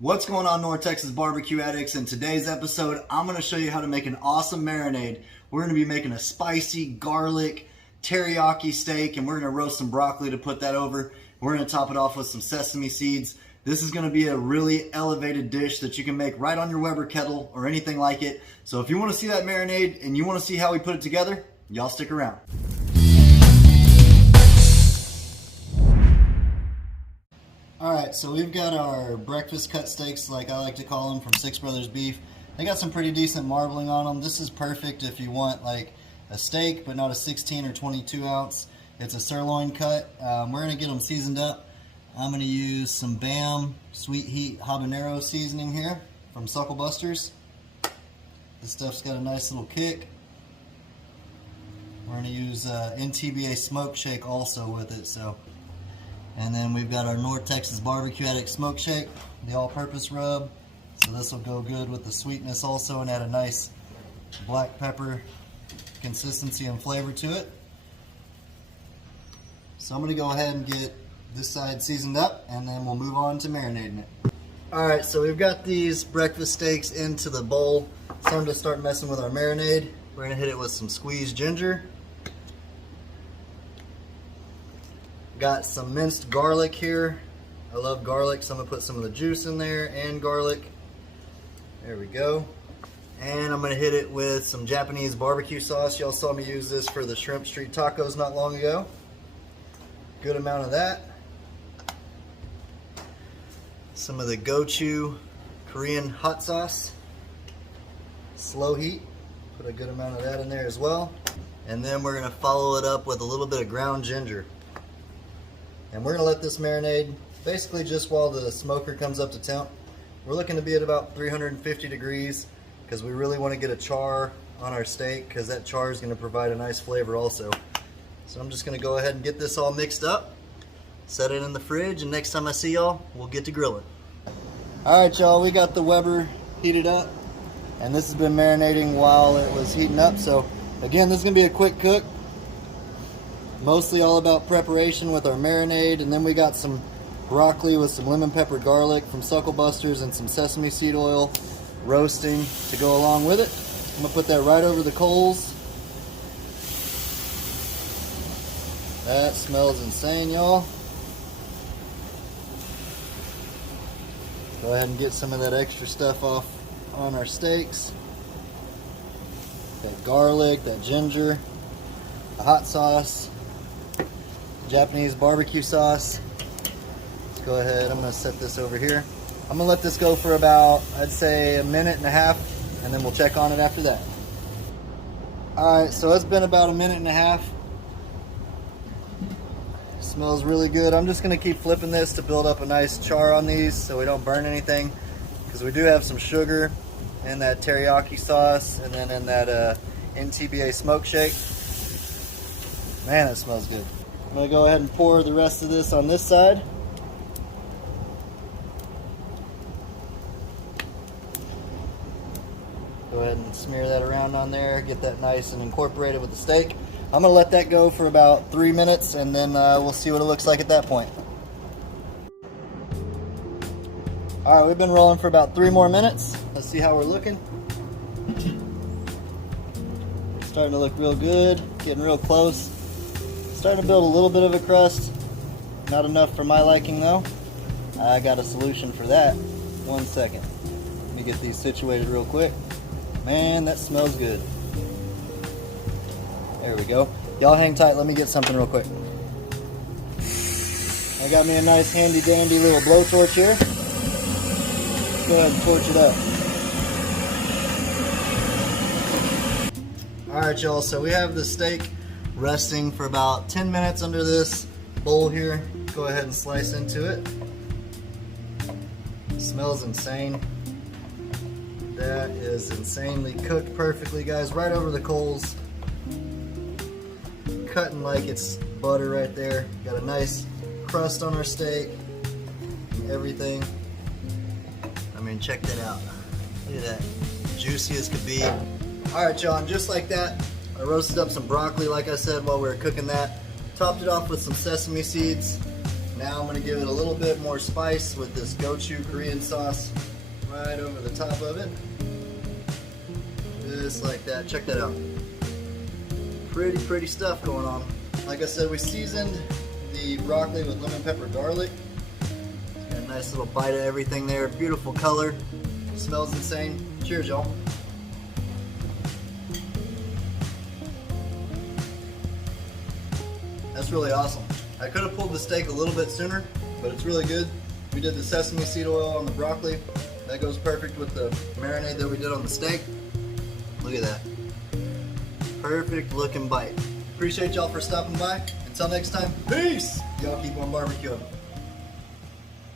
What's going on, North Texas barbecue addicts? In today's episode, I'm going to show you how to make an awesome marinade. We're going to be making a spicy garlic teriyaki steak, and we're going to roast some broccoli to put that over. We're going to top it off with some sesame seeds. This is going to be a really elevated dish that you can make right on your Weber kettle or anything like it. So if you want to see that marinade and you want to see how we put it together, y'all stick around. Alright, so we've got our breakfast cut steaks, like I like to call them, from Six Brothers Beef. They got some pretty decent marbling on them. This is perfect if you want like a steak, but not a 16 or 22 ounce. It's a sirloin cut. We're going to get them seasoned up. I'm going to use some BAM Sweet Heat Habanero seasoning here from Suckle Busters. This stuff's got a nice little kick. We're going to use NTBA Smoke Shake also with it. And then we've got our North Texas Barbecue Addict Smoke Shake, the all-purpose rub. So this will go good with the sweetness also and add a nice black pepper consistency and flavor to it. So I'm going to go ahead and get this side seasoned up, and then we'll move on to marinating it. Alright, so we've got these breakfast steaks into the bowl. It's time to start messing with our marinade. We're going to hit it with some squeezed ginger. Got some minced garlic here. I love garlic, so I'm going to put some of the juice in there and garlic. There we go. And I'm going to hit it with some Japanese barbecue sauce. Y'all saw me use this for the Shrimp Street tacos not long ago. Good amount of that. Some of the gochu Korean hot sauce. Slow heat. Put a good amount of that in there as well. And then we're going to follow it up with a little bit of ground ginger. And we're going to let this marinade basically just while the smoker comes up to temp. We're looking to be at about 350 degrees because we really want to get a char on our steak, because that char is going to provide a nice flavor also. So I'm just going to go ahead and get this all mixed up, set it in the fridge, and next time I see y'all, we'll get to grilling. Alright y'all, we got the Weber heated up, and this has been marinating while it was heating up. So again, this is going to be a quick cook. Mostly all about preparation with our marinade, and then we got some broccoli with some lemon pepper garlic from Suckle Busters and some sesame seed oil roasting to go along with it. I'm going to put that right over the coals. That smells insane, y'all. Go ahead and get some of that extra stuff off on our steaks. That garlic, that ginger, the hot sauce, Japanese barbecue sauce. Let's go ahead, I'm going to set this over here. I'm going to let this go for about, I'd say, a minute and a half, and then we'll check on it after that. Alright, so it's been about a minute and a half. Smells really good. I'm just going to keep flipping this to build up a nice char on these so we don't burn anything, because we do have some sugar in that teriyaki sauce and then in that NTBA Smoke Shake. Man, that smells good. I'm going to go ahead and pour the rest of this on this side. Go ahead and smear that around on there, get that nice and incorporated with the steak. I'm going to let that go for about 3 minutes, and then we'll see what it looks like at that point. Alright, we've been rolling for about 3 more minutes. Let's see how we're looking. Starting to look real good, getting real close. Starting to build a little bit of a crust. Not enough for my liking though. I got a solution for that. 1 second. Let me get these situated real quick. Man, that smells good. There we go. Y'all hang tight, let me get something real quick. I got me a nice handy dandy little blowtorch here. Let's go ahead and torch it up. Alright y'all, so we have the steak resting for about 10 minutes under this bowl here. Go ahead and slice into it. It smells insane. That is insanely cooked perfectly, guys, right over the coals. Cutting like it's butter right there. Got a nice crust on our steak and everything. I mean, check that out. Look at that. Juicy as could be. Alright y'all, and just like that, I roasted up some broccoli, like I said, while we were cooking that. Topped it off with some sesame seeds. Now I'm going to give it a little bit more spice with this gochujang Korean sauce right over the top of it. Just like that. Check that out. Pretty stuff going on. Like I said, we seasoned the broccoli with lemon pepper garlic. Got a nice little bite of everything there. Beautiful color. Smells insane. Cheers, y'all. That's really awesome. I could have pulled the steak a little bit sooner, but it's really good. We did the sesame seed oil on the broccoli. That goes perfect with the marinade that we did on the steak. Look at that. Perfect looking bite. Appreciate y'all for stopping by. Until next time, peace! Y'all keep on barbecuing.